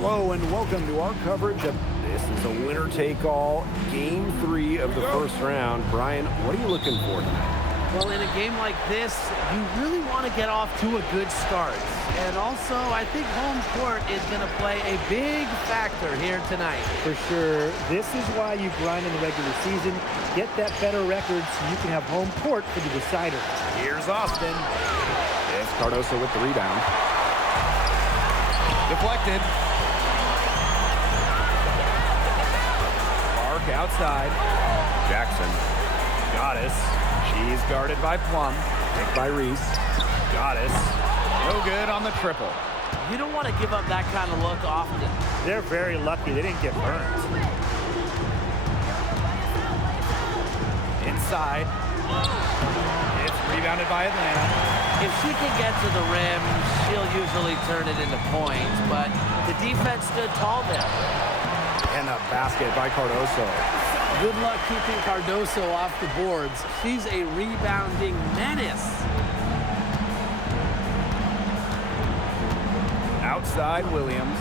Hello and welcome to our coverage of this is a winner-take-all Game 3 of the first round. Brian, what are you looking for tonight? Well, in a game like this, you really want to get off to a good start. And also, I think home court is going to play a big factor here tonight. For sure. This is why you grind in the regular season. Get that better record so you can have home court for the decider. Here's Austin. It's Cardoso with the rebound. Deflected. Mark outside. Jackson. Goddess. She's guarded by Plum. Picked by Reese. Goddess. No good on the triple. You don't want to give up that kind of look often. They're very lucky they didn't get burned. Inside. It's rebounded by Atlanta. If she can get to the rim, she'll usually turn it into points, but the defense stood tall there. And a basket by Cardoso. Good luck keeping Cardoso off the boards. She's a rebounding menace. Outside Williams.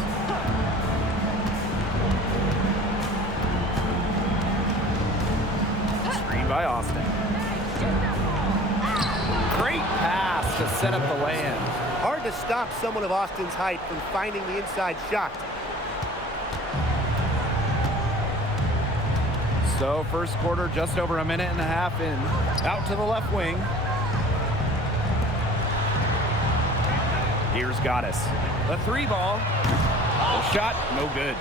Screen by Austin. Great pass to set up the land. Hard to stop someone of Austin's height from finding the inside shot. So first quarter, just over a minute and a half in. Out to the left wing. Here's Goddess. The three ball. The shot, no good.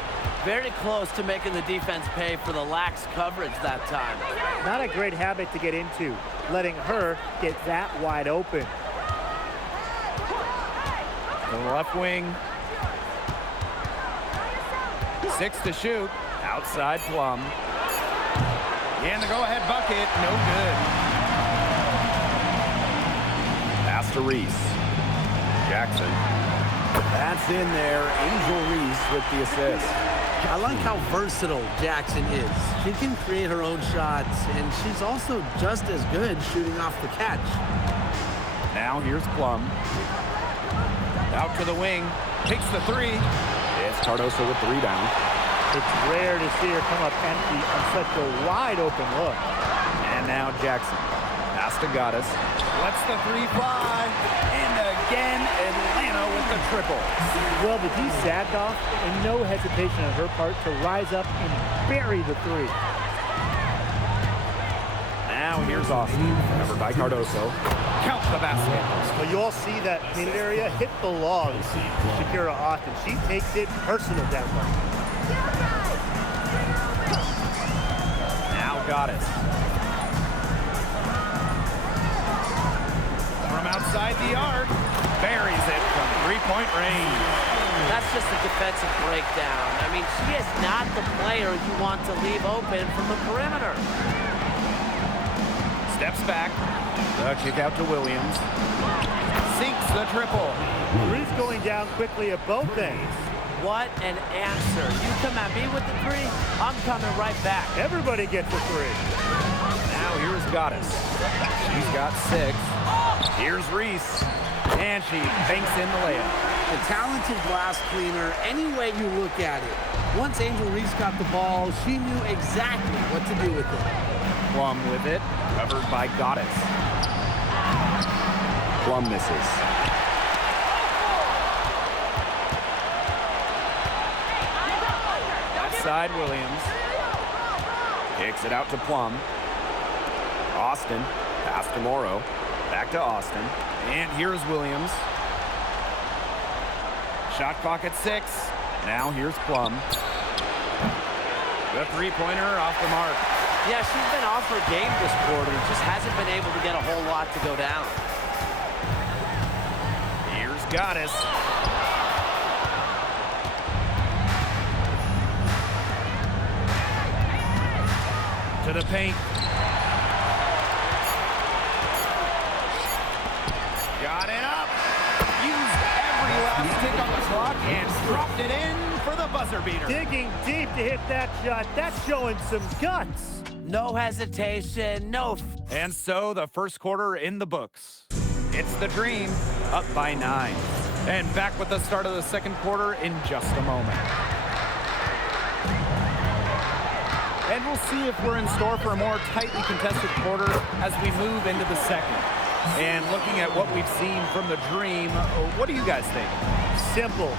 Very close to making the defense pay for the lax coverage that time. Not a great habit to get into, letting her get that wide open. To the left wing. 6 to shoot. Outside Plum. And the go-ahead bucket, no good. Pass to Reese. Jackson. That's in there. Angel Reese with the assist. I like how versatile Jackson is. She can create her own shots, and she's also just as good shooting off the catch. Now here's Plum. Out to the wing. Takes the three. It's Cardoso with the rebound. It's rare to see her come up empty on such a wide-open look. And now Jackson. Pass to Goddess. Lets the three fly. And again, Atlanta with the triple. Well, the D sagged off, and no hesitation on her part to rise up and bury the three. Now here's Austin. Covered by Cardoso. Count the basket. Well, you all see that painted area hit the logs. Shakira Austin, she takes it personal down low. Now Goddess. From outside the arc, buries it from three-point range. That's just a defensive breakdown. I mean, she is not the player you want to leave open from the perimeter. Steps back. The kick out to Williams. Sinks the triple. Three's going down quickly at both ends. What an answer. You come at me with the three, I'm coming right back. Everybody gets a three. Now here's Goddess. She's got 6. Here's Reese. And she banks in the layup. A talented glass cleaner, any way you look at it. Once Angel Reese got the ball, she knew exactly what to do with it. Plum with it. Covered by Goddess. Plum misses. Outside Williams. Kicks it out to Plum. Austin. Pass to Morrow. Back to Austin. And here's Williams. Shot clock at 6. Now here's Plum. The three-pointer off the mark. Yeah, she's been off her game this quarter. Just hasn't been able to get a whole lot to go down. Here's Goddess. To the paint. Got it up. Used every last tick on the clock and dropped it in for the buzzer beater. Digging deep to hit that shot. That's showing some guts. No hesitation, And so the first quarter in the books. It's the Dream up by 9. And back with the start of the second quarter in just a moment. And we'll see if we're in store for a more tightly contested quarter as we move into the second. And looking at what we've seen from the Dream, what do you guys think? Simple.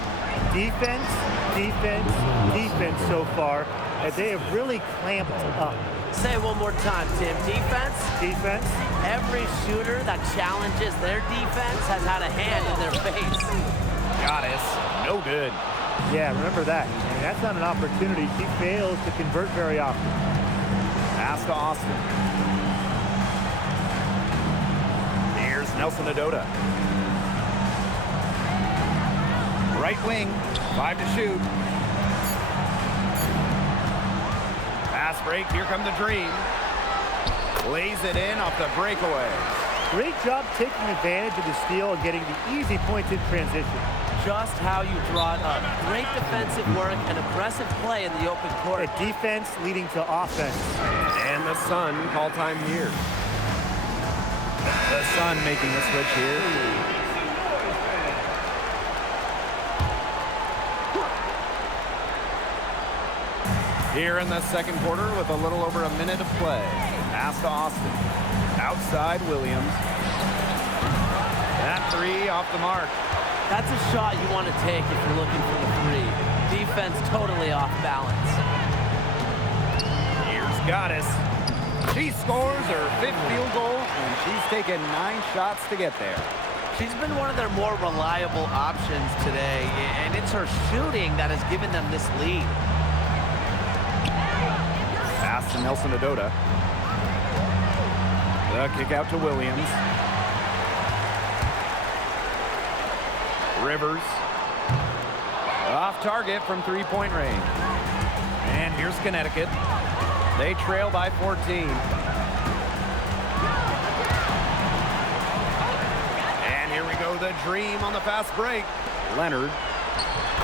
Defense, defense, defense so far, as they have really clamped up. Say it one more time, Tim. Defense? Defense. Every shooter that challenges their defense has had a hand in their face. Goddess, no good. Yeah, remember that. And that's not an opportunity. She fails to convert very often. Pass to Austin. Here's Nelson Adota. Right wing, 5 to shoot. Pass break, here come the Dream. Lays it in off the breakaway. Great job taking advantage of the steal and getting the easy points in transition. Just how you draw it up. Great defensive work and aggressive play in the open court. A defense leading to offense. And the Sun call time here. The Sun making a switch here. Here in the second quarter with a little over a minute of play. Pass to Austin. Outside Williams. That three off the mark. That's a shot you want to take if you're looking for the three. Defense totally off balance. Here's Goddess. She scores her 5th field goal, and she's taken 9 shots to get there. She's been one of their more reliable options today, and it's her shooting that has given them this lead. Pass to Nelson Adota. The kick out to Williams. Rivers. Off target from 3-point range. And here's Connecticut. They trail by 14. And here we go, the Dream on the fast break. Leonard.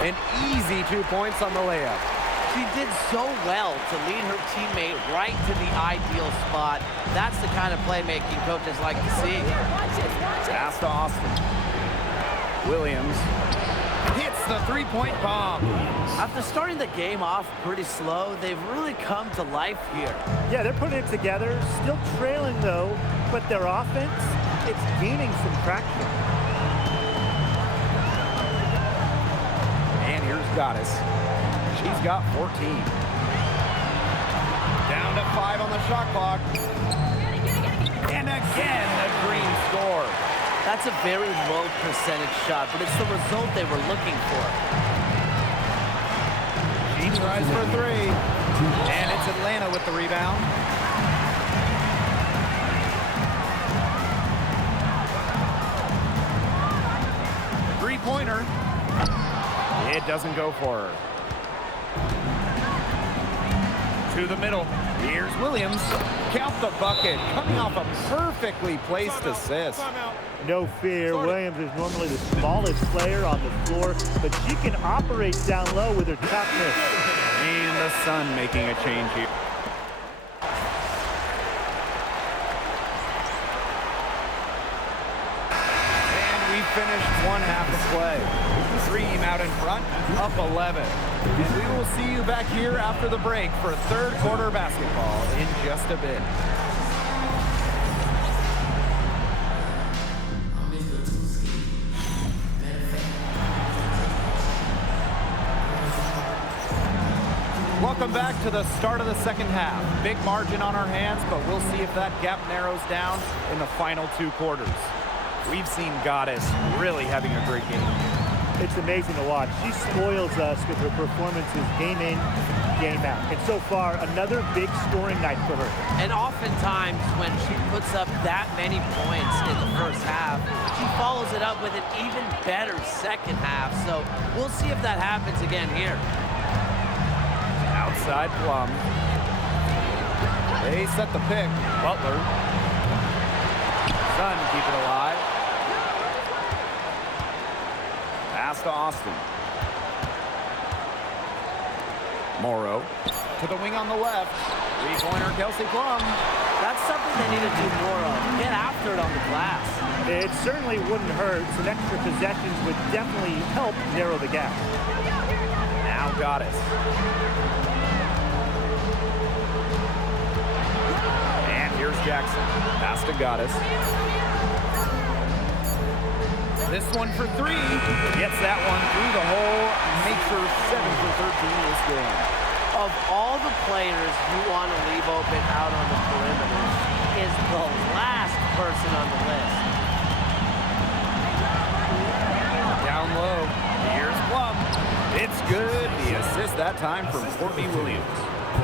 An easy 2 points on the layup. She did so well to lead her teammate right to the ideal spot. That's the kind of playmaking coaches like to see. Pass to Austin. Williams hits the 3-point bomb. After starting the game off pretty slow, they've really come to life here. Yeah, they're putting it together. Still trailing, though, but their offense, it's gaining some traction. And here's Goddess. She's got 14. Down to 5 on the shot clock. And again, the Dream score. That's a very low percentage shot, but it's the result they were looking for. She tries for 3. And it's Atlanta with the rebound. Three-pointer. It doesn't go for her. To the middle. Here's Williams. Count the bucket. Coming off a perfectly placed assist. No fear. Williams is normally the smallest player on the floor, but she can operate down low with her toughness. And the Sun making a change here. And we finished one half of play. Dream out in front, up 11. And we will see you back here after the break for third quarter basketball in just a bit. Welcome back to the start of the second half. Big margin on our hands, but we'll see if that gap narrows down in the final 2 quarters. We've seen Goddess really having a great game. It's amazing to watch. She spoils us with her performances game in, game out. And so far, another big scoring night for her. And oftentimes when she puts up that many points in the first half, she follows it up with an even better second half. So we'll see if that happens again here. Outside Plum. They set the pick. Butler. Sun keep it alive. Pass to Austin. Morrow to the wing on the left. Three-pointer, Kelsey Plum. That's something they need to do more of. Get after it on the glass. It certainly wouldn't hurt. Some extra possessions would definitely help narrow the gap. Now Goddess. And here's Jackson. Pass to Goddess. This one for three. Gets that one through the hole. Makes her 7 for 13 this game. Of all the players you want to leave open out on the perimeter, she is the last person on the list. Down low. Here's Plum. It's good. The assist that time from Courtney Williams.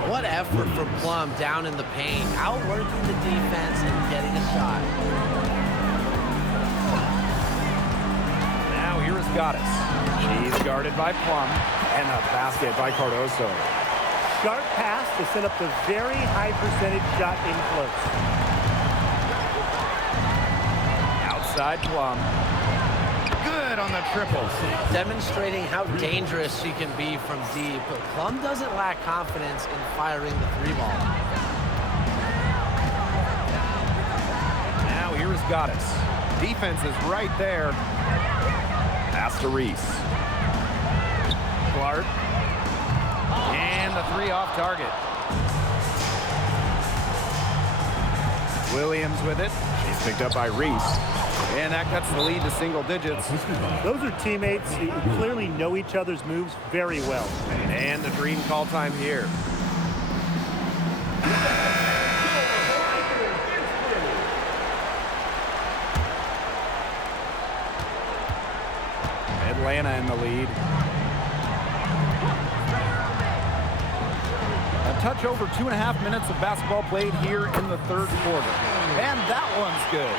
What effort from Plum down in the paint, outworking the defense and getting a shot. Now here is Goddess. She's guarded by Plum, and the basket by Cardoso. Sharp pass to set up the very high percentage shot in close. Outside Plum. Good on the triples. Demonstrating how dangerous she can be from deep, but Plum doesn't lack confidence in firing the three ball. Now here is Goddess. Defense is right there. Pass to Reese. Clark. And the three off target. Williams with it. She's picked up by Reese. And that cuts the lead to single digits. Those are teammates who clearly know each other's moves very well. And the dream call time here. Atlanta in the lead. A touch over 2.5 minutes of basketball played here in the third quarter. And that one's good.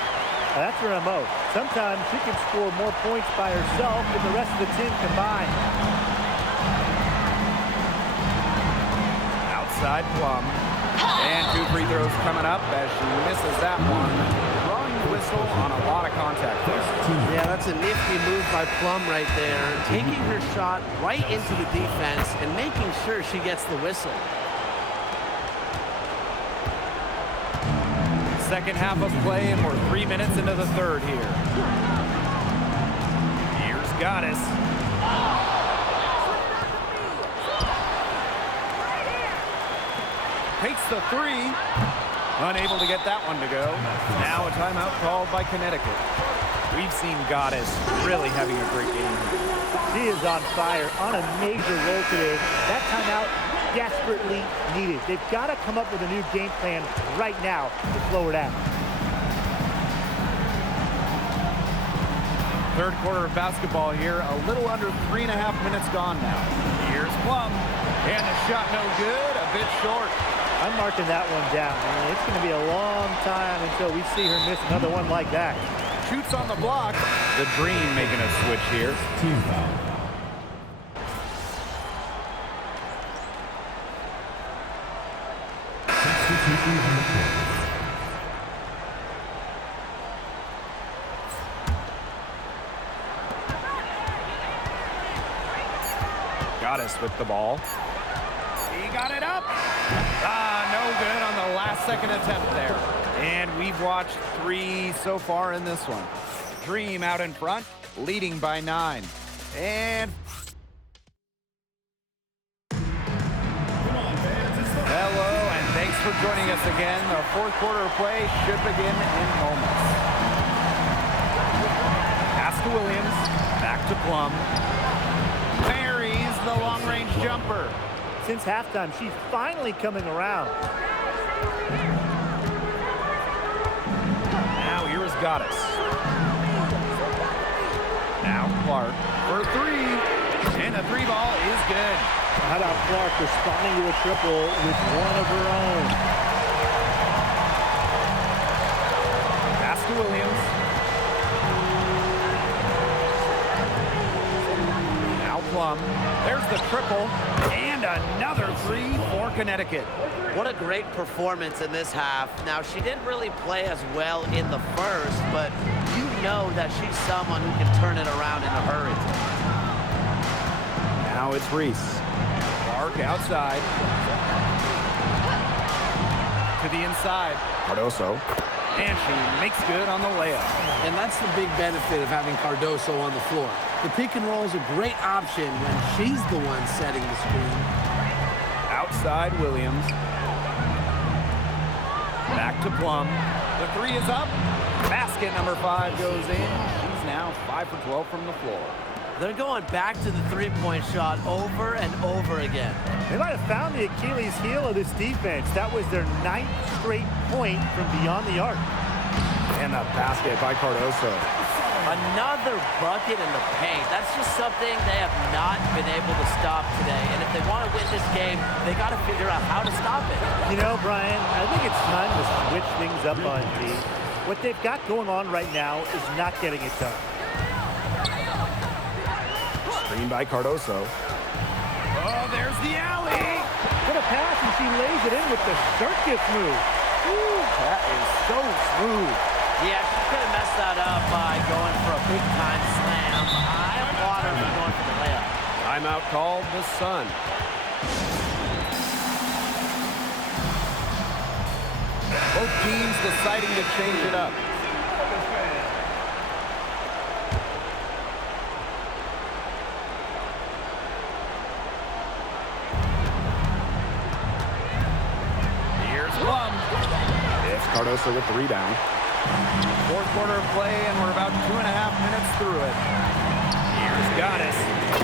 That's her MO. Sometimes she can score more points by herself than the rest of the team combined. Outside Plum. And 2 free throws coming up as she misses that one. Drawing the whistle on a lot of contact there. Yeah, that's a nifty move by Plum right there. Taking her shot right into the defense and making sure she gets the whistle. Second half of play, and we're 3 minutes into the third here. Here's Goddess. Takes the three. Unable to get that one to go. Now a timeout called by Connecticut. We've seen Goddess really having a great game. She is on fire, on a major roll today. That timeout desperately needed. They've got to come up with a new game plan right now to slow her down. Third quarter of basketball here. A little under 3.5 minutes gone now. Here's Plum. And the shot no good. A bit short. I'm marking that one down. I mean, it's going to be a long time until we see her miss another one like that. Shoots on the block. The Dream making a switch here. Team foul. Goddess with the ball. He got it up. No good on the last second attempt there. And we've watched 3 so far in this one. Dream out in front, leading by 9. And hello, and thanks for joining us again. The fourth quarter of play should begin in moments. Pass to Williams, back to Plum. Buries the long-range jumper. Since halftime, she's finally coming around. Now here is Goddess. Now Clark for 3. And the 3 ball is good. How about Clark responding to a triple with one of her own? Pass to Williams. Now Plum. There's the triple. And another 3 for Connecticut. What a great performance in this half. Now, she didn't really play as well in the first, but you know that she's someone who can turn it around in a hurry. Now it's Reese. Far arc outside. To the inside. Cardoso. And she makes good on the layup. And that's the big benefit of having Cardoso on the floor. The pick and roll is a great option when she's the one setting the screen. Outside Williams. Back to Plum. The three is up. Basket number 5 goes in. She's now 5 for 12 from the floor. They're going back to the three-point shot over and over again. They might have found the Achilles heel of this defense. That was their 9th straight point from beyond the arc. And the basket by Cardoso. Another bucket in the paint. That's just something they have not been able to stop today. And if they want to win this game, they got to figure out how to stop it. You know, Brian, I think it's time to switch things up on D. What they've got going on right now is not getting it done. Screen by Cardoso. Oh, there's the alley. What a pass, and she lays it in with the circus move. Ooh, that is so smooth. Yeah, she could have messed that up by going for a big-time slam. I applaud her for going for the layup. Timeout called the Sun. Both teams deciding to change it up. Here's Plum. It's Cardoso with the rebound. Fourth quarter of play, and we're about 2.5 minutes through it. Here's Goddess,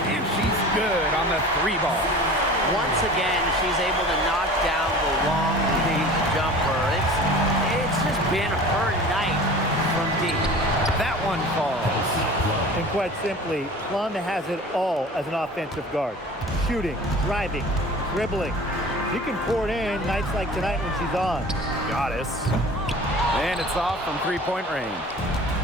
and she's good on the 3 ball. Once again, she's able to knock down the long-range jumper. It's just been her night from deep. That one falls. And quite simply, Plum has it all as an offensive guard. Shooting, driving, dribbling. She can pour it in nights like tonight when she's on. Goddess. And it's off from 3-point range.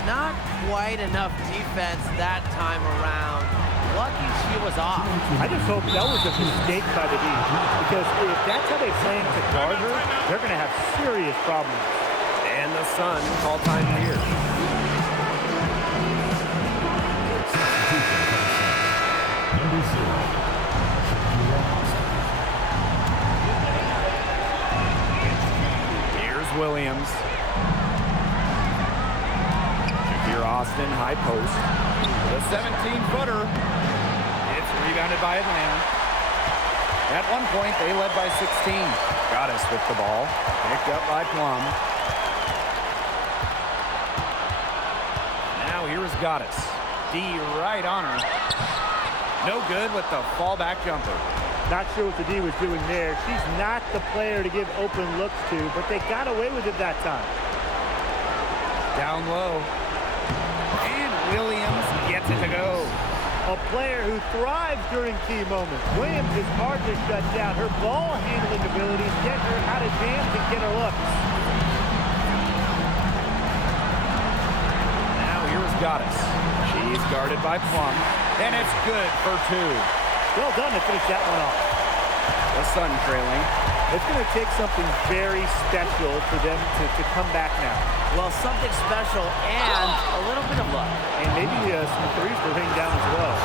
Not quite enough defense that time around. Lucky she was off. I just hope that was a mistake by the D, because if that's how they plan to guard her, they're going to have serious problems. And the Sun call time here. Here's Williams. Austin, high post. The 17-footer. It's rebounded by Atlanta. At one point, they led by 16. Goddess with the ball. Picked up by Plum. Now here is Goddess. D right on her. No good with the fallback jumper. Not sure what the D was doing there. She's not the player to give open looks to, but they got away with it that time. Down low. Williams gets it to go. A player who thrives during key moments. Williams is hard to shut down. Her ball handling abilities get her out of jams and get her looks. Now here's Goddess. She's guarded by Plum, and it's good for 2. Well done to finish that one off. The Sun trailing. It's going to take something very special for them to come back now. Well, something special and a little bit of luck. And maybe some threes to ring down as well.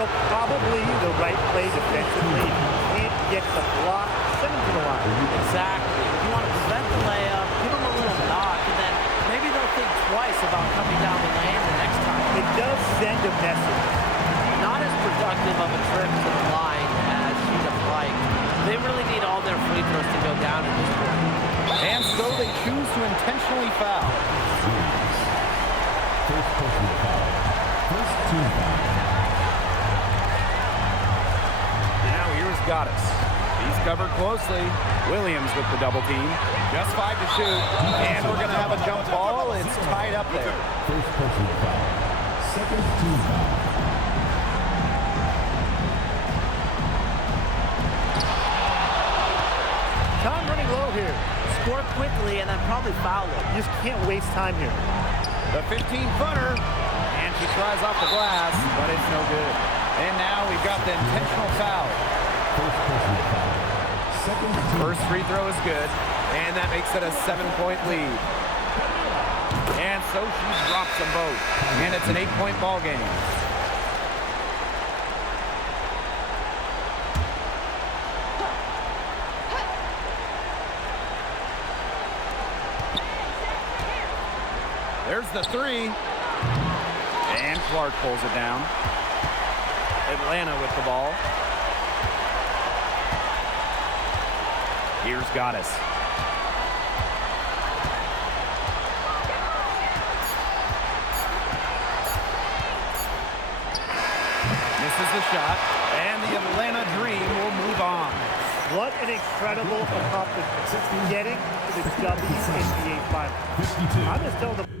Well, probably the right play defensively. Can't get the block. Send them to the line. Exactly. If you want to prevent the layup, give them a little knock, and then maybe they'll think twice about coming down the lane the next time. It does send a message. Not as productive of a trip to the line as she'd have liked. They really need all their free throws to go down at this point. And so they choose to intentionally foul. First personal foul. First team foul. Now here's Goddess. He's covered closely. Williams with the double team. Just 5 to shoot. And we're going to have a jump ball. It's tied up there. First personal foul. Second team foul. Time running low here. Score quickly and then probably foul it. You just can't waste time here. The 15-footer. And she tries off the glass, but it's no good. And now we've got the intentional foul. First personal foul. Second team. First free throw is good. And that makes it a 7-point lead. And so she drops them both. And it's an 8-point ball game. There's the three. And Clark pulls it down. Atlanta with the ball. Here's Goddess. Misses the shot, and the Atlanta Dream will move on. What an incredible accomplishment, getting to the WNBA Finals. I'm just telling the